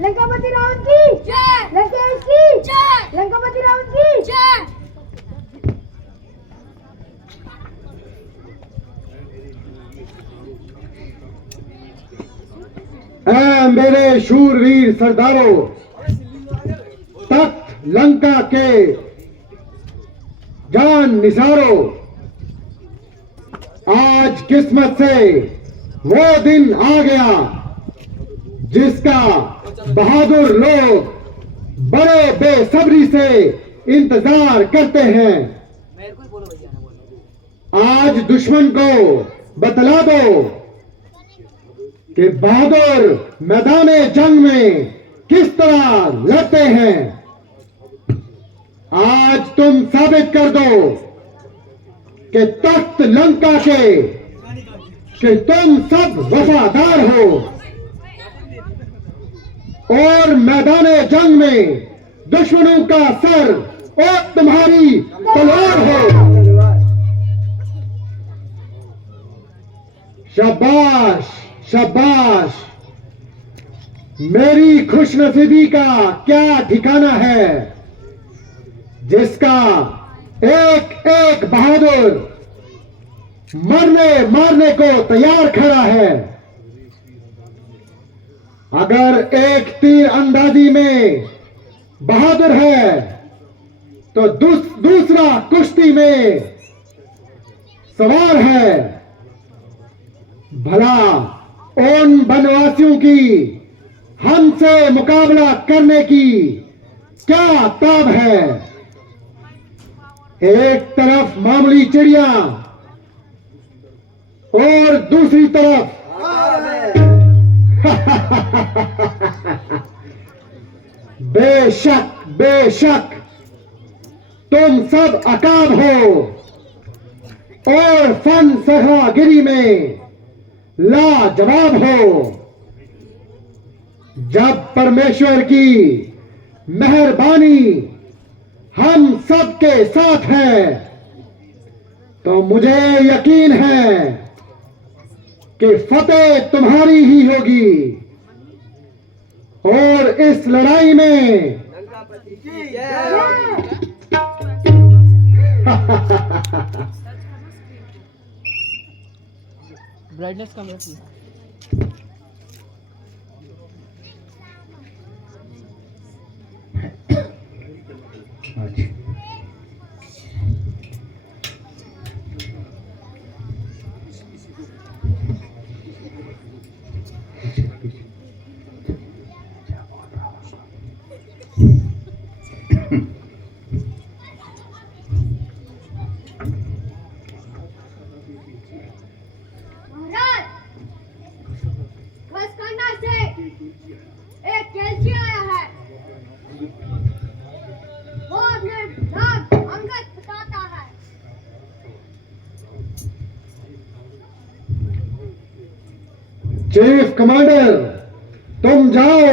लंकापति रावण की जय, लंकेश की जय, लंकापति रावण की जय। ऐ मेरे शूरवीर सरदारों, तख्त लंका के जान निसारो, आज किस्मत से वो दिन आ गया जिसका बहादुर लोग बड़े बेसब्री से इंतजार करते हैं। आज दुश्मन को बतला दो कि बहादुर मैदाने जंग में किस तरह लड़ते हैं। आज तुम साबित कर दो कि तख्त लंका के कि तुम सब वफादार हो और मैदाने जंग में दुश्मनों का सर और तुम्हारी तलवार हो। शाबाश शाबाश, मेरी खुशनसीबी का क्या ठिकाना है जिसका एक एक बहादुर मरने मारने को तैयार खड़ा है। अगर एक तीर अंदाजी में बहादुर है तो दूसरा कुश्ती में सवार है। भला उन वनवासियों की हमसे मुकाबला करने की क्या ताब है। एक तरफ मामूली चिड़िया और दूसरी तरफ बेशक बेशक तुम सब अकाब हो और फन सहरागिरी में लाजवाब हो। जब परमेश्वर की मेहरबानी हम सबके साथ है तो मुझे यकीन है कि फतेह तुम्हारी ही होगी और इस लड़ाई में ब्राइटनेस कम रखिए। एक कैंची आया है, वो अपने नाम अंगद बताता है। चीफ कमांडर, तुम जाओ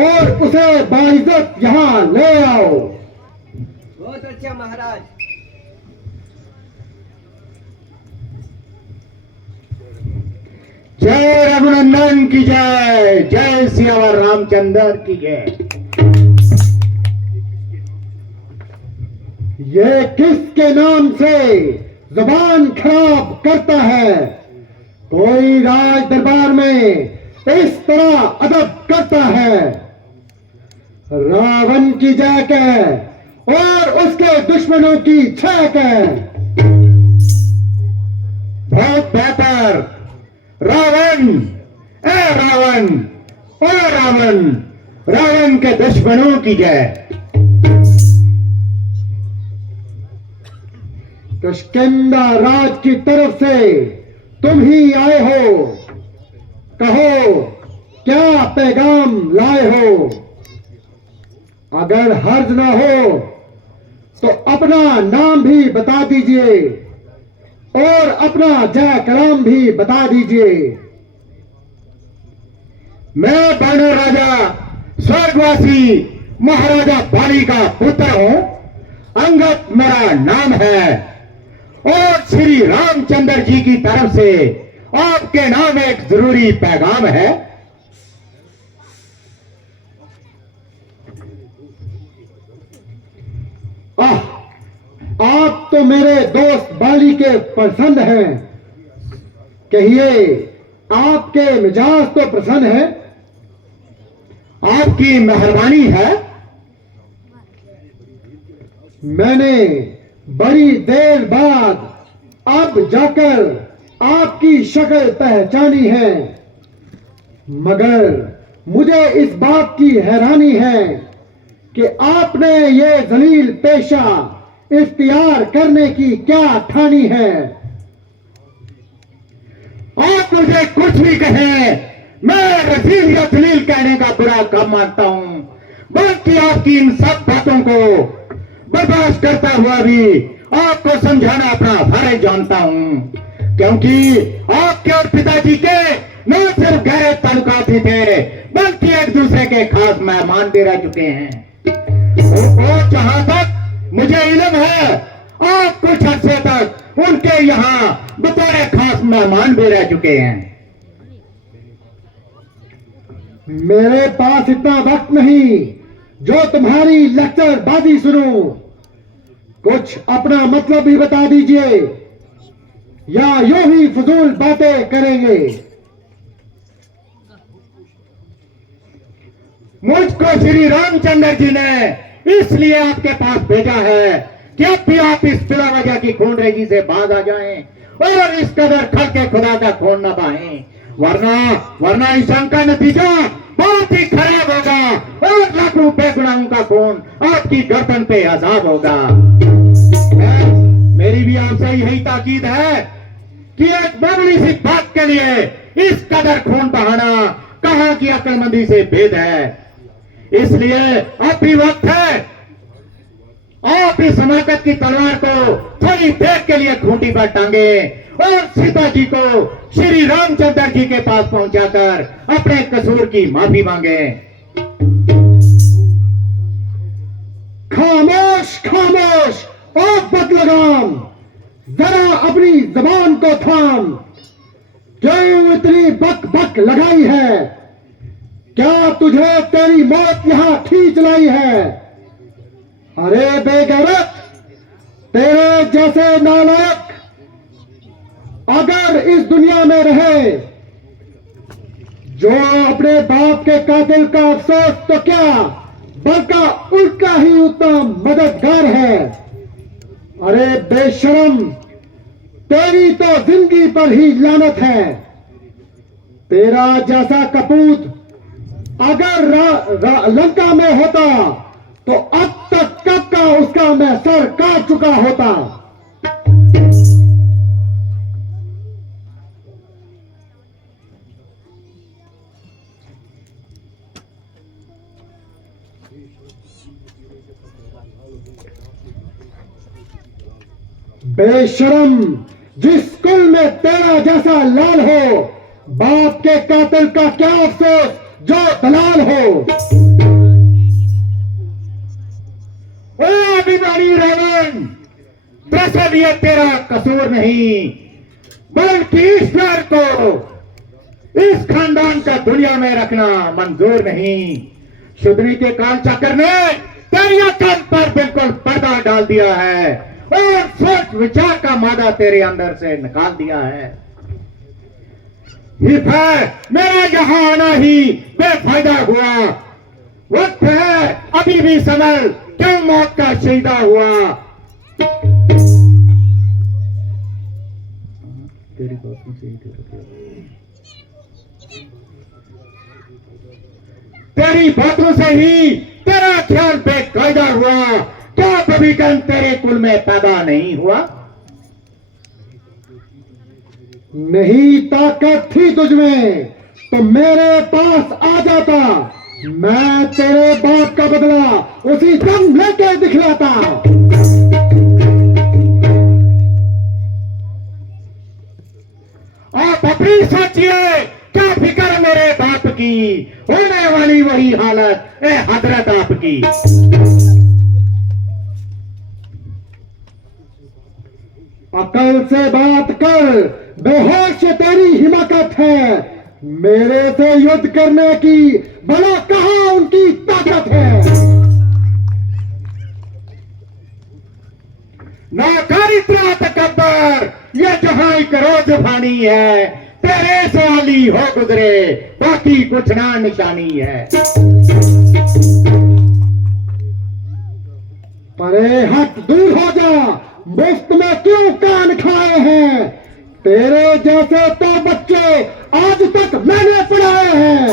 और उसे बाइज्जत यहां ले आओ। बहुत अच्छा महाराज। जय रघुनंदन की जय, जय सियावर रामचंद्र की जय। ये किसके नाम से जुबान खराब करता है? कोई राज दरबार में इस तरह अदब करता है? रावण की जय कह और उसके दुश्मनों की छह कह। बहुत बेहतर। रावण, ए रावण, ओ रावण, रावण के दुश्मनों की जय। किष्किंधा राज की तरफ से तुम ही आए हो, कहो क्या पैगाम लाए हो। अगर हर्ज ना हो तो अपना नाम भी बता दीजिए और अपना जय कलाम भी बता दीजिए। मैं बानर राजा स्वर्गवासी महाराजा बाली का पुत्र हूं। अंगद मेरा नाम है और श्री रामचंद्र जी की तरफ से आपके नाम एक जरूरी पैगाम है। तो मेरे दोस्त बाली के पसंद हैं। कहिए, आपके मिजाज तो प्रसन्न है। आपकी मेहरबानी है। मैंने बड़ी देर बाद अब जाकर आपकी शक्ल पहचानी है, मगर मुझे इस बात की हैरानी है कि आपने ये जलील पेशा इख्तियार करने की क्या ठानी है। आप मुझे कुछ भी कहे, मैं रसील या जलील कहने का बुरा कम मानता हूं, बल्कि आपकी इन सब बातों को बर्दाश्त करता हुआ भी आपको समझाना अपना फर्ज जानता हूं, क्योंकि आपके और पिताजी के न सिर्फ गहरे ताल्लुकात ही थे, बल्कि एक दूसरे के खास मेहमान भी रह चुके हैं। और जहां तक मुझे इल्म है, आप कुछ अर्से तक उनके यहाँ बतौर खास मेहमान भी रह चुके हैं। मेरे पास इतना वक्त नहीं जो तुम्हारी लेक्चर बाजी सुनूं। कुछ अपना मतलब भी बता दीजिए, या यूं ही फजूल बातें करेंगे। मुझको श्री रामचंद्र जी ने इसलिए आपके पास भेजा है कि अब भी आप इस बिला वजह की खूनरेजी से बाज आ जाएं और इस कदर खल के खुदा का खून न बहाएं, वरना इस जंग का नतीजा बहुत ही खराब होगा और लाखों बेगुनाहों का खून आपकी गर्दन पे अजाब होगा। मेरी भी आपसे यही ताकीद है कि एक मामूली सी बात के लिए इस कदर खून बहाना कहां की अक्लमंदी से भेद है। इसलिए अब भी वक्त है, आप इस हमाकत की तलवार को थोड़ी देर के लिए खूंटी पर टांगे और सीता जी को श्री रामचंद्र जी के पास पहुंचाकर अपने कसूर की माफी मांगे। खामोश खामोश और बदलगाम, जरा अपनी जबान को थाम। क्यों इतनी बक बक लगाई है? क्या तुझे तेरी मौत यहां खींच लाई है? अरे बेगैरत, तेरे जैसे नालायक अगर इस दुनिया में रहे, जो अपने बाप के कातिल का अफसोस तो क्या बल्कि उल्टा ही उतना मददगार है। अरे बेशरम, तेरी तो जिंदगी पर ही लानत है। तेरा जैसा कपूत अगर लंका में होता तो अब तक कब का उसका मैं सर काट चुका होता। बेशरम, जिस कुल में तेरा जैसा लाल हो, बाप के कातिल का क्या अफसोस जो दलाल हो। ओ अभिमानी रावण, दरअसल ये तेरा कसूर नहीं, बल्कि ईश्वर को इस खानदान का दुनिया में रखना मंजूर नहीं। शुद्री के काल चक्र ने तेरी अकल पर बिल्कुल पर्दा डाल दिया है और सोच विचार का मादा तेरे अंदर से निकाल दिया है। मेरा यहां आना ही बेफायदा हुआ। वक्त है अभी भी संभल, क्यों मौत का शहीदा हुआ। तेरी बातों से ही तेरा ख्याल बेकायदा हुआ। क्या बबीकन तेरे कुल में पैदा नहीं हुआ? नहीं ताकत थी तुझमें तो मेरे पास आ जाता। मैं तेरे बाप का बदला उसी दम लेके दिखलाता। आप अपनी सोचिए, क्या फिक्र मेरे बाप की, होने वाली वही हालत ए हजरत आपकी। अकल से बात कर, बेहोश तेरी हिमाकत है। मेरे से युद्ध करने की भला कहां उनकी ताकत है। नौकर और इतना तकब्बर, ये जहां एक रोज फानी है, तेरे से अली हो गुजरे, बाकी कुछ ना निशानी है। परे हट, दूर हो जा, मुफ्त में क्यों कान खाए हैं? तेरे जैसे तो बच्चे आज तक मैंने पढ़ाए हैं।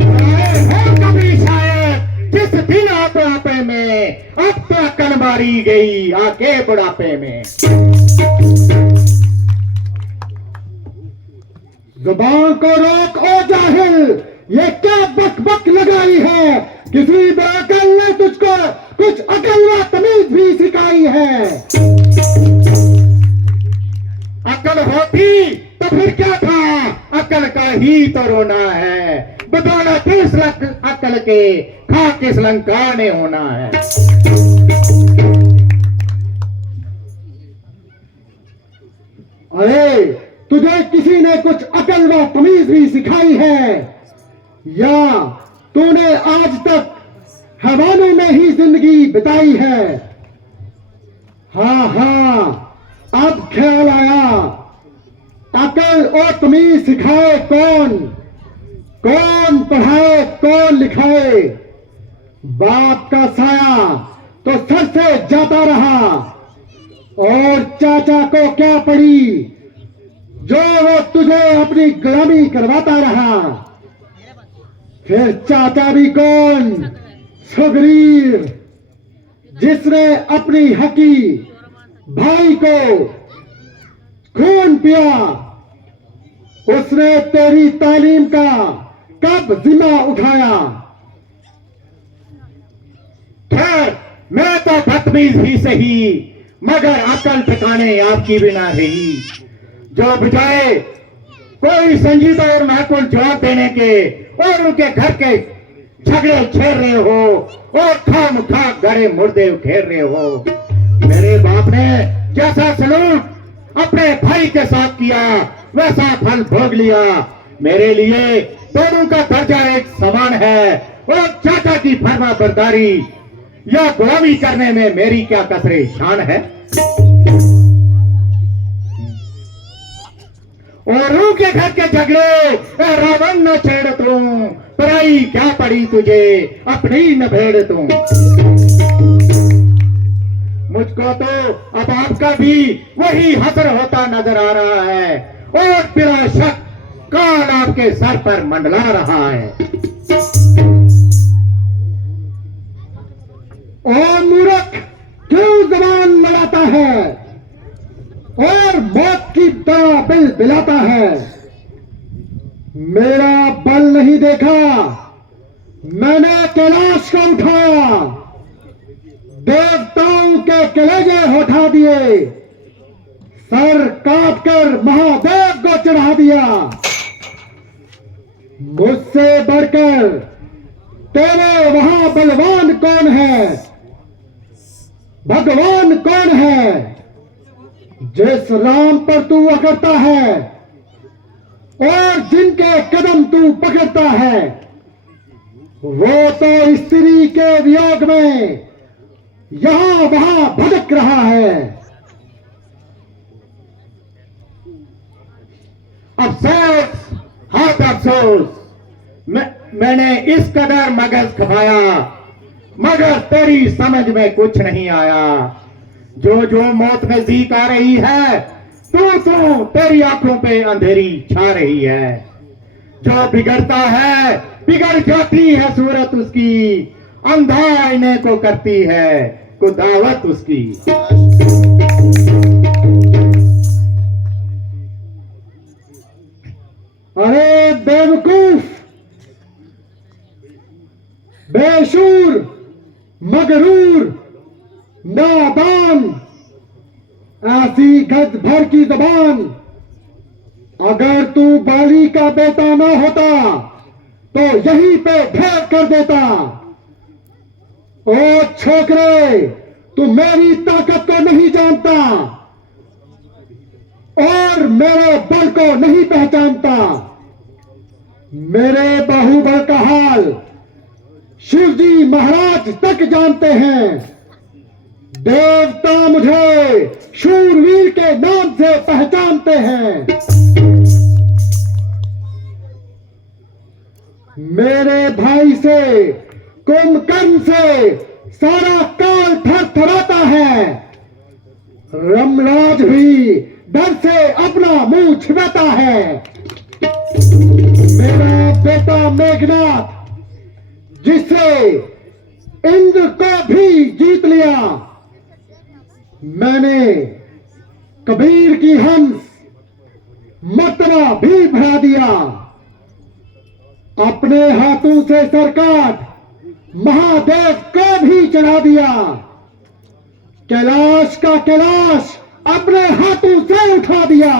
पढ़ाए हो कभी शायद जिस दिन बुढ़ापे में, अब तो अकल मारी गई आके बुढ़ापे में। जुबान को रोक ओ जाहिल, ये क्या बक बक लगाई है? किसी बेअकल ने तुझको कुछ अकल व तमीज भी सिखाई है। अकल होती तो फिर क्या था, अकल का ही तो रोना है। बताना किस लक अकल के, खा किस लंका ने होना है। अरे तुझे किसी ने कुछ अकल व तमीज भी सिखाई है, या तूने आज तक हैवानों में ही जिंदगी बिताई है? हाँ हाँ, अब ख्याल आया, अकल और तमीज सिखाए कौन? कौन पढ़ाए, कौन लिखाए? बाप का साया तो सर से जाता रहा, और चाचा को क्या पड़ी जो वो तुझे अपनी गुलामी करवाता रहा? फिर चाचा भी कौन? सुग्रीव, जिसने अपनी हकी भाई को खून पिया। उसने तेरी तालीम का कब जिम्मा उठाया? खैर मैं तो बदतमीज ही सही, मगर अकल ठिकाने आपकी बिना रही। जो बजाय कोई संजीदा और महकुल जवाब देने के और उनके घर के झगड़े छेड़ रहे हो और खाम खा गड़े मुर्दे उखेर रहे हो। मेरे बाप ने जैसा सलूक अपने भाई के साथ किया, वैसा फल भोग लिया। मेरे लिए दोनों का दर्जा एक समान है, और चाचा की फरमा बरदारी या गुलामी करने में मेरी क्या कसरे शान है। और उनके घर के झगड़े रावण न छेड़ तू, पराई क्या पड़ी तुझे, अपनी न भेड़ तू। मुझको तो अब आपका भी वही हसर होता नजर आ रहा है, और बिना शक काल आपके सर पर मंडला रहा है। ओ मूर्ख, क्यों जबान लड़ाता है और मौत की तरह बिल बिलाता है? मेरा बल नहीं देखा, मैंने कैलाश को उठाया, देवताओं के कलेजे उठा दिए, सर काट कर महादेव को चढ़ा दिया। मुझसे बढ़कर तेरे वहां बलवान कौन है? भगवान कौन है? जिस राम पर तू अकड़ता है और जिनके कदम तू पकड़ता है, वो तो स्त्री के वियोग में यहां वहां भटक रहा है। अफसोस, हाथ अफसोस, मैंने इस कदर मगज खपाया, मगर तेरी समझ में कुछ नहीं आया। जो जो मौत नजदीक आ रही है, तू तेरी आंखों पे अंधेरी छा रही है। जो बिगड़ता है बिगड़ जाती है सूरत उसकी, अंधा आईने को करती है कुदावत उसकी। अरे बेवकूफ, बेशूर, मगरूर, नादान, ऐसी गज भर की जबान, अगर तू बाली का बेटा ना होता तो यहीं पे ढेर कर देता। ओ छोकरे, तू मेरी ताकत को नहीं जानता और मेरे बल को नहीं पहचानता। मेरे बाहुबल का हाल शिवजी महाराज तक जानते हैं। देवता मुझे शूरवीर के नाम से पहचानते हैं। मेरे भाई से, कुंभकर्ण से सारा काल थरथराता है। रमराज भी डर से अपना मुंह छिपाता है। मेरा बेटा मेघनाथ, जिसे इंद्र को भी जीत लिया, मैंने कबीर की हंस मर्तबा भी बढ़ा दिया। अपने हाथों से सरकाट महादेव को भी चढ़ा दिया। कैलाश का कैलाश अपने हाथों से उठा दिया।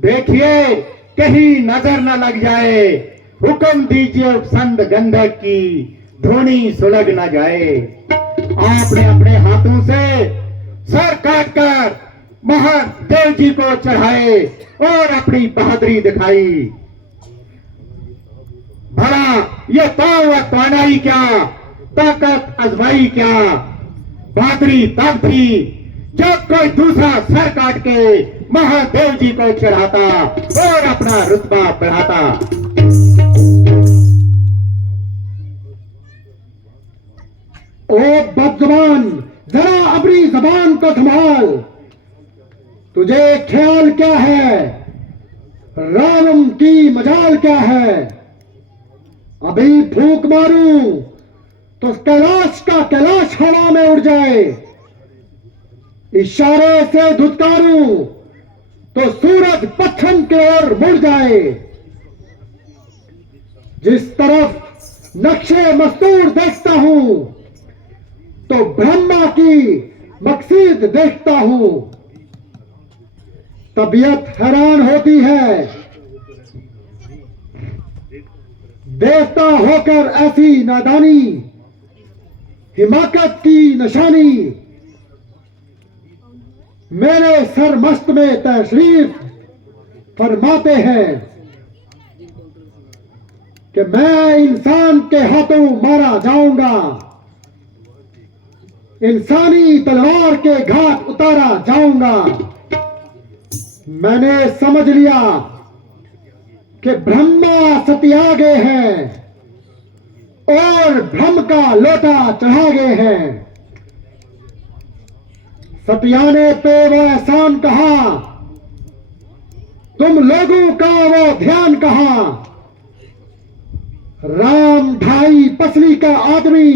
देखिए कहीं नजर न लग जाए, हुक्म दीजिए संत गंधक की धूनी सुलग न जाए। आपने अपने हाथों से सर काटकर महादेव जी को चढ़ाए और अपनी बहादुरी दिखाई। भला ये ताव तवानाई क्या, ताकत आजमाई क्या। बहादुरी तब थी जब कोई दूसरा सर काट के महादेव जी को चढ़ाता और अपना रुतबा बढ़ाता। ओ बदजुबान, जरा अपनी जबान को संभाल। तुझे ख्याल क्या है, रावण की मजाल क्या है। अभी फूंक मारूं तो कैलाश का कैलाश हवा में उड़ जाए। इशारे से धुतकारूं तो सूरज पश्चिम की ओर मुड़ जाए। जिस तरफ नक्शे मस्तूर देखता हूं तो ब्रह्मा की मकसीद देखता हूं। तबीयत हैरान होती है, देवता होकर ऐसी नादानी, हिमाकत की निशानी। मेरे सरमस्त में तशरीफ फरमाते हैं कि मैं इंसान के हाथों मारा जाऊंगा, इंसानी तलवार के घाट उतारा जाऊंगा। मैंने समझ लिया कि ब्रह्मा सत्यागे हैं और ब्रह्म का लोटा चढ़ा गए हैं। सत्याने पे वो एहसान कहा, तुम लोगों का वो ध्यान कहा। राम ढाई पसली का आदमी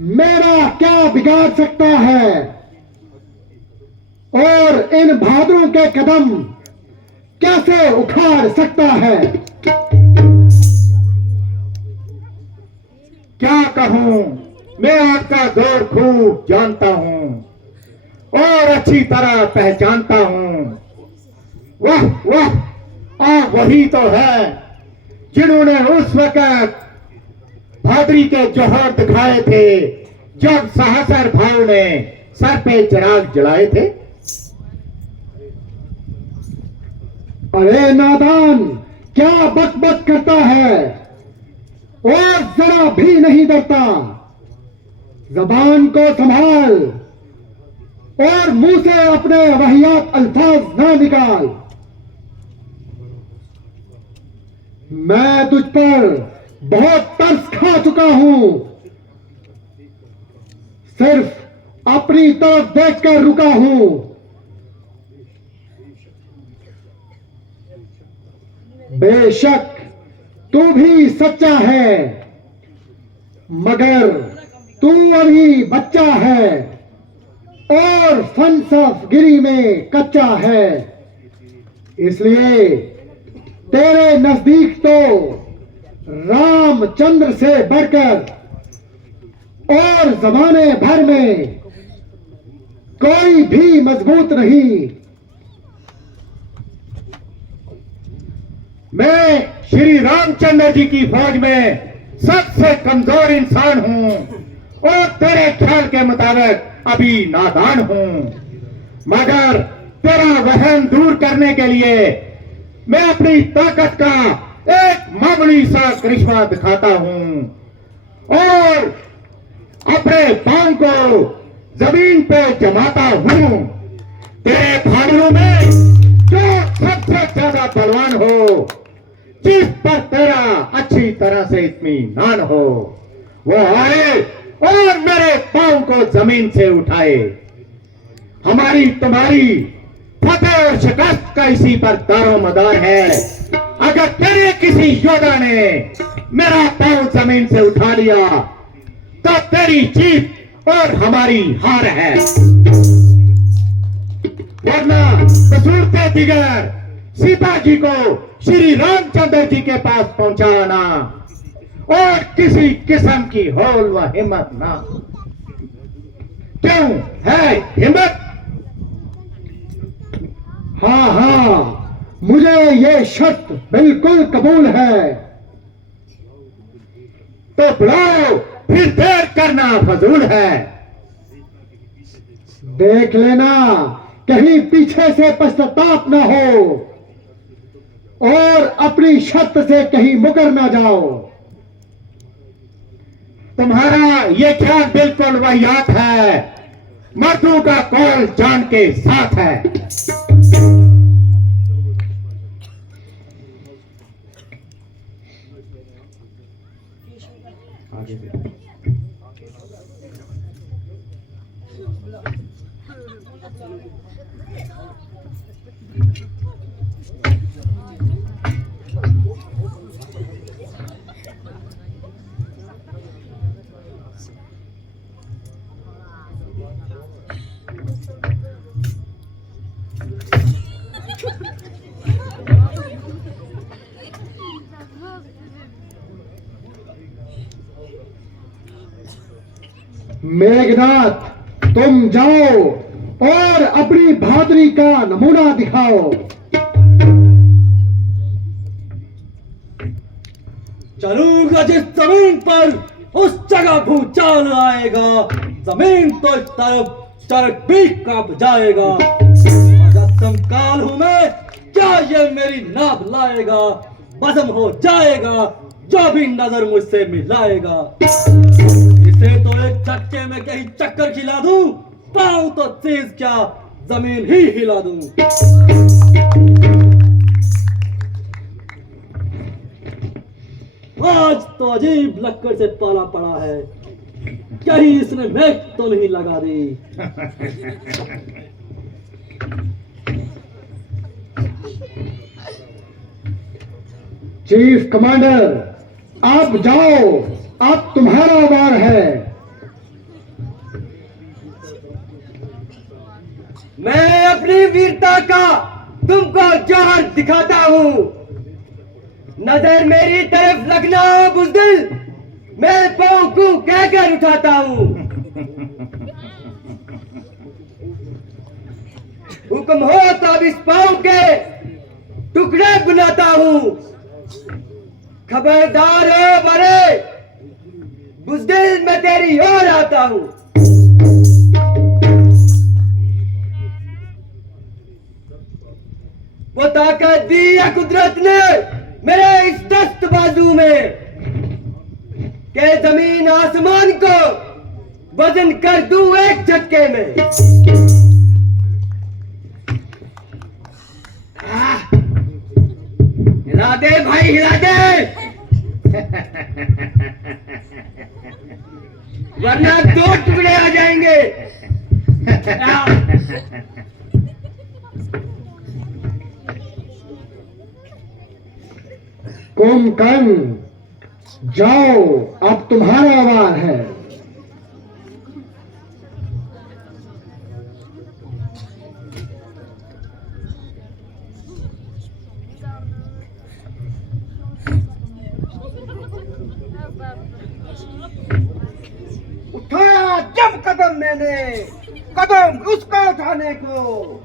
मेरा क्या बिगाड़ सकता है, और इन बहादुरों के कदम कैसे उखाड़ सकता है। क्या कहूं, मैं आपका दौर खूब जानता हूं और अच्छी तरह पहचानता हूं। वाह वाह, आप वही तो है जिन्होंने उस वक्त बहादुरी के जौहर दिखाए थे जब सहस्र भाव ने सर पे चिराग जलाए थे। अरे नादान, क्या बक बक करता है और जरा भी नहीं डरता। जबान को संभाल और मुंह से अपने वहियात अल्फाज ना निकाल। मैं तुझ पर बहुत तरस खा चुका हूं, सिर्फ अपनी तरफ देखकर रुका हूं। बेशक तू भी सच्चा है, मगर तू अभी बच्चा है और फलसफगिरी में कच्चा है। इसलिए तेरे नजदीक तो रामचंद्र से बढ़कर और जमाने भर में कोई भी मजबूत नहीं। मैं श्री रामचंद्र जी की फौज में सबसे कमजोर इंसान हूं और तेरे ख्याल के मुताबिक अभी नादान हूं, मगर तेरा वहम दूर करने के लिए मैं अपनी ताकत का एक मामूली सा करिश्मा दिखाता हूं और अपने पांव को जमीन पे जमाता हूं। तेरे भाइयों में जो सबसे ज्यादा बलवान हो, जिस पर तेरा अच्छी तरह से इत्मीनान हो, वो आए और मेरे पांव को जमीन से उठाए। हमारी तुम्हारी फतेह और शिकस्त का इसी पर दारोमदार है। अगर तेरे किसी योद्धा ने मेरा पांव जमीन से उठा लिया तो तेरी जीत और हमारी हार है, वरना बसूरते दिगर सीता जी को श्री रामचंद्र जी के पास पहुंचाना और किसी किस्म की हौल व हिम्मत ना। क्यों है हिम्मत? हाँ हाँ, मुझे ये शर्त बिल्कुल कबूल है। तो बुलाओ, फिर देर करना फजूल है। देख लेना कहीं पीछे से पश्चाताप न हो और अपनी शर्त से कहीं मुकर ना जाओ। तुम्हारा ये ख्याल बिल्कुल वाहियात है, मर्दों का कौल जान के साथ है। मेघनाथ, तुम जाओ और अपनी बहादुरी का नमूना दिखाओ। चलूंगा जिस जमीन पर उस जगह भूचाल आएगा, जमीन तो इस तरफ सड़क भी कांप जाएगा। अजस्म काल हूं मैं, क्या ये मेरी नाभ लाएगा? बज़म हो जाएगा जो भी नजर मुझसे मिलाएगा। इसे तो एक चक्के में कहीं चक्कर खिला दूं, पाऊं तो तेज क्या जमीन ही हिला दूं। आज तो अजीब लक्कड़ से पाला पड़ा है, कहीं इसने मेघ तो नहीं लगा दी। चीफ कमांडर, आप जाओ, अब तुम्हारा वार है। मैं अपनी वीरता का तुमको जौहर दिखाता हूँ। नजर मेरी तरफ लगना बुज़दिल, मैं पाँव को कहकर उठाता हूँ। हुक्म हो तो अब इस पाँव के टुकड़े बनाता हूँ। खबरदार हो बड़े, बुज़दिल मैं तेरी ओर आता हूँ। वो ताकत दी है कुदरत ने मेरे इस दस्त बाजू में, के जमीन आसमान को वजन कर दूं एक झटके में। हिला दे भाई, हिला दे, वरना दो टुकड़े आ जाएंगे। कुंभकर्ण, जाओ, अब तुम्हारा वार है। उठाया जब कदम मैंने, कदम उसका उठाने को,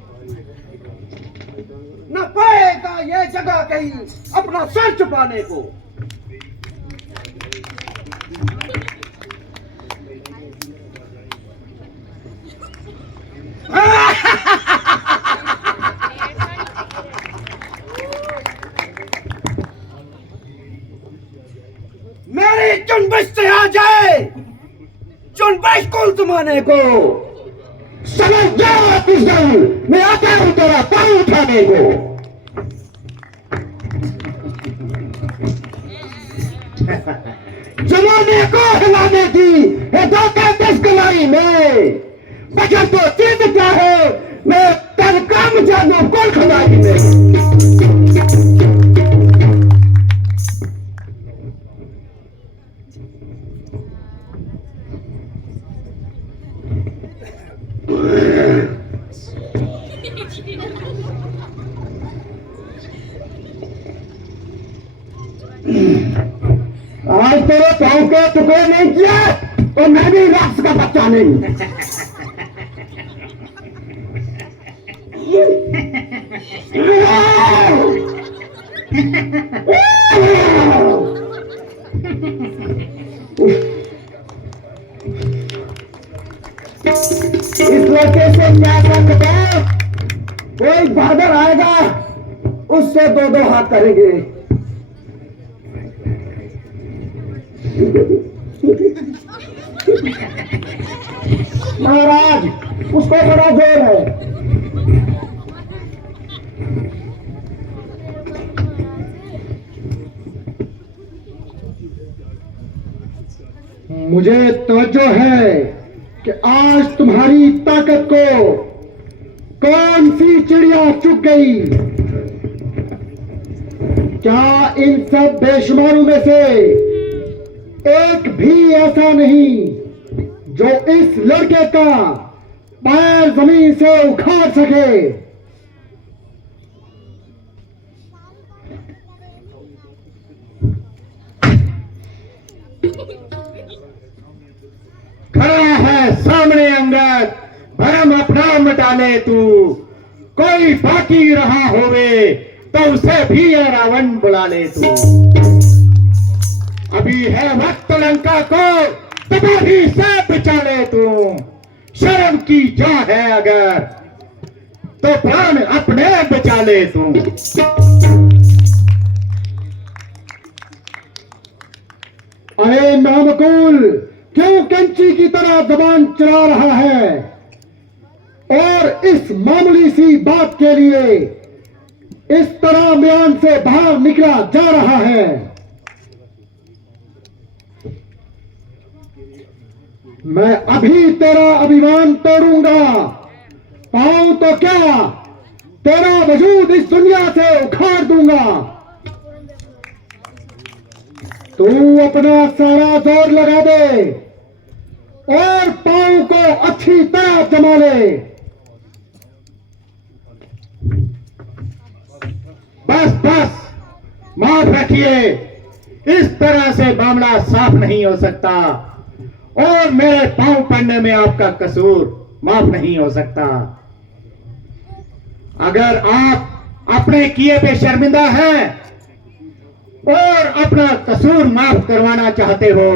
न पाएगा ये जगह कहीं अपना सर छुपाने को। जुनबश से आ जाए, जुनबश को जमाने को। समझ जाओ अफजल, मैं आता हूं तेरा पांव उठाने को। जमाने को हिलाने की है धोखा दस गलाई में, बचन तो चिंत क्या है, मैं तेरे काम जानू कौन खिलाई में। आज तेरे पाँव के टुकड़े नहीं किया तो मैं भी राक्षस का बच्चा नहीं। इस लड़के से क्या सकता है? कोई बहादुर आएगा उससे दो दो हाथ करेंगे। महाराज उसको बड़ा जोर है। मुझे तवज्जो है कि आज तुम्हारी ताकत को कौन सी चिड़िया चुग गई। क्या इन सब बेशुमारों में से एक भी ऐसा नहीं जो इस लड़के का पैर जमीन से उखाड़ सके? खड़ा है सामने अंगद, भरम अपना मिटा ले तू। कोई बाकी रहा होवे तो उसे भी ये रावण बुला ले तू। अभी है वक्त लंका को तबाही से बचा ले तू। शर्म की जा है अगर तो प्राण अपने बचा ले तू। अरे नामकुल, क्यों कंची की तरह जबान चला रहा है और इस मामूली सी बात के लिए इस तरह म्यान से बाहर निकला जा रहा है? मैं अभी तेरा अभिमान तोड़ूंगा। पाऊं तो क्या, तेरा वजूद इस दुनिया से उखाड़ दूंगा। तू अपना सारा जोर लगा दे और पांव को अच्छी तरह जमा ले। बस बस माफ रखिए, इस तरह से मामला साफ नहीं हो सकता और मेरे पांव पड़ने में आपका कसूर माफ नहीं हो सकता। अगर आप अपने किए पे शर्मिंदा हैं और अपना कसूर माफ करवाना चाहते हो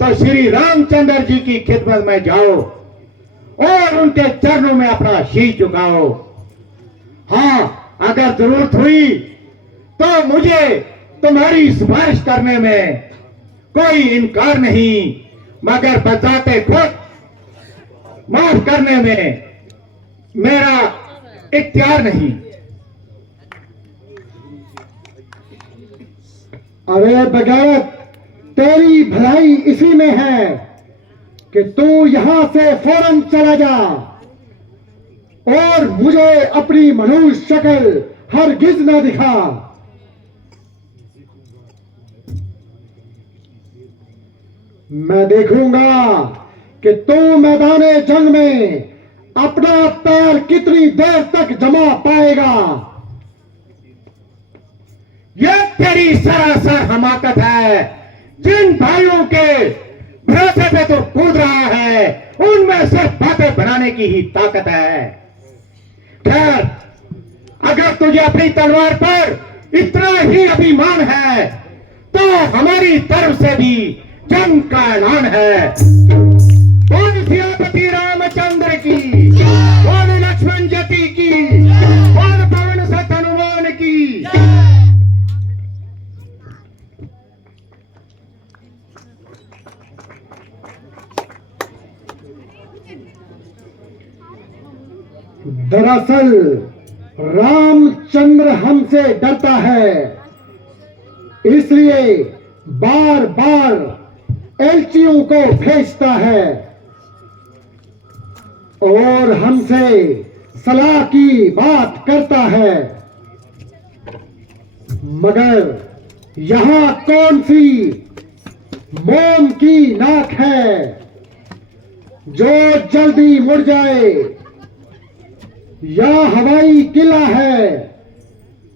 तो श्री रामचंद्र जी की खिदमत में जाओ और उनके चरणों में अपना शीश झुकाओ। हाँ, अगर जरूरत हुई तो मुझे तुम्हारी सिफारिश करने में कोई इनकार नहीं, मगर बजाते खुद माफ करने में मेरा इख्तियार नहीं। अरे बगैरत, तेरी भलाई इसी में है कि तू यहां से फौरन चला जा और मुझे अपनी मनुष्य शक्ल हरगिज न दिखा। मैं देखूंगा कि तू मैदाने जंग में अपना पैर कितनी देर तक जमा पाएगा। यह तेरी सरासर हमाकत है। जिन भाइयों के भरोसे पे तो कूद रहा है उनमें सिर्फ बातें बनाने की ही ताकत है। खैर, अगर तुझे अपनी तलवार पर इतना ही अभिमान है तो हमारी तरफ से भी जंग का ऐलान है। बोल सियापति रामचंद्र की, बोल लक्ष्मण जति की, बोल पवन सत हनुमान की। दरअसल रामचंद्र हमसे डरता है, इसलिए बार बार एलचियों को भेजता है और हमसे सलाह की बात करता है। मगर यहां कौन सी मोम की नाक है जो जल्दी मुड़ जाए, या हवाई किला है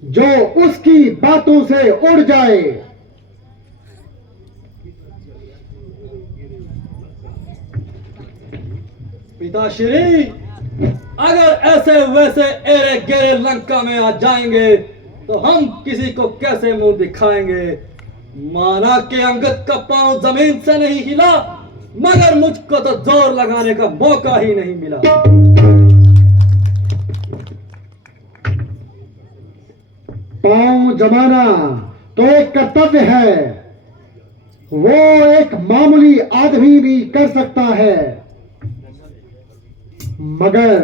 जो उसकी बातों से उड़ जाए। पिताश्री, अगर ऐसे वैसे एरे गेरे लंका में आ जाएंगे तो हम किसी को कैसे मुंह दिखाएंगे। माना कि अंगद का पांव जमीन से नहीं हिला, मगर मुझको तो जोर लगाने का मौका ही नहीं मिला। पांव जमाना तो एक कर्तव्य है, वो एक मामूली आदमी भी कर सकता है, मगर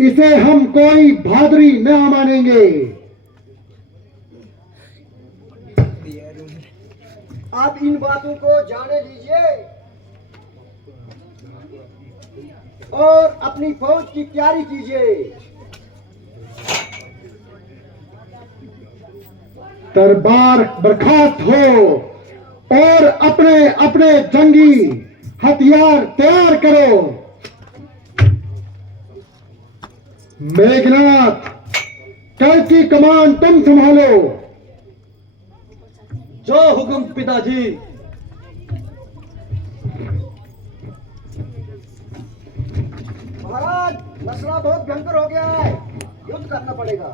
इसे हम कोई बहादुरी न मानेंगे। आप इन बातों को जाने दीजिए और अपनी फौज की तैयारी कीजिए। दरबार बर्खास्त हो और अपने अपने जंगी हथियार तैयार करो। मेघनाथ, कल की कमान तुम संभालो। जो हुक्म पिताजी। महाराज, मसला बहुत भयंकर हो गया है, युद्ध करना पड़ेगा।